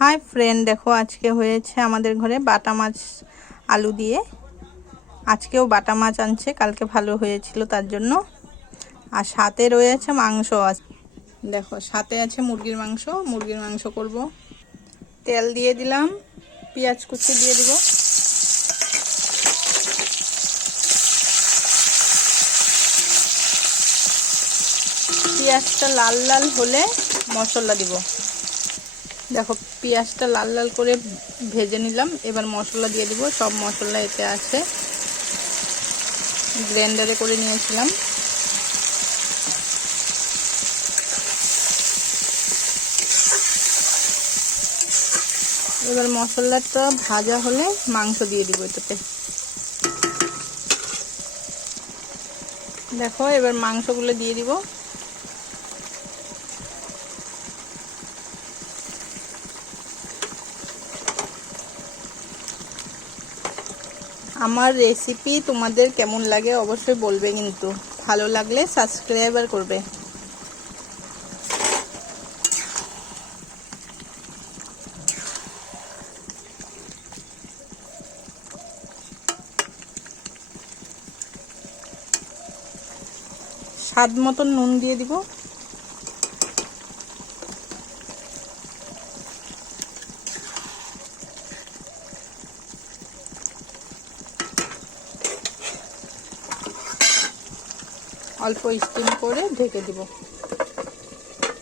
Hi friend, দেখো আজকে হয়েছে আমাদের ঘরে বাটা মাছ আলু দিয়ে। আজকেও বাটা মাছ আনছে, কালকে ভালো হয়েছিল তার জন্য। আর সাথে রয়েছে মাংস। দেখো সাথে আছে মুরগির মাংস করব। তেল দিয়ে দিলাম, পেঁয়াজ কুচি দিয়ে দিব। পেঁয়াজটা লাল লাল হলে মশলা দিব। দেখো পেঁয়াজটা লাল লাল করে ভেজে নিলাম, এবার মশলা দিয়ে দিব। সব মশলা এতে আছে, গ্রাইন্ডারে করে নিয়েছিলাম। এবার মশলাটা ভাজা হলে মাংস দিয়ে দিব এটাতে। দেখো এবার মাংসগুলো দিয়ে দিব। আমার রেসিপি তোমাদের কেমন লাগে অবশ্যই বলবে, কিন্তু ভালো লাগলে সাবস্ক্রাইব করবে। স্বাদ মতন নুন দিয়ে দিব। অল্প স্টিম করে ঢেকে দিব।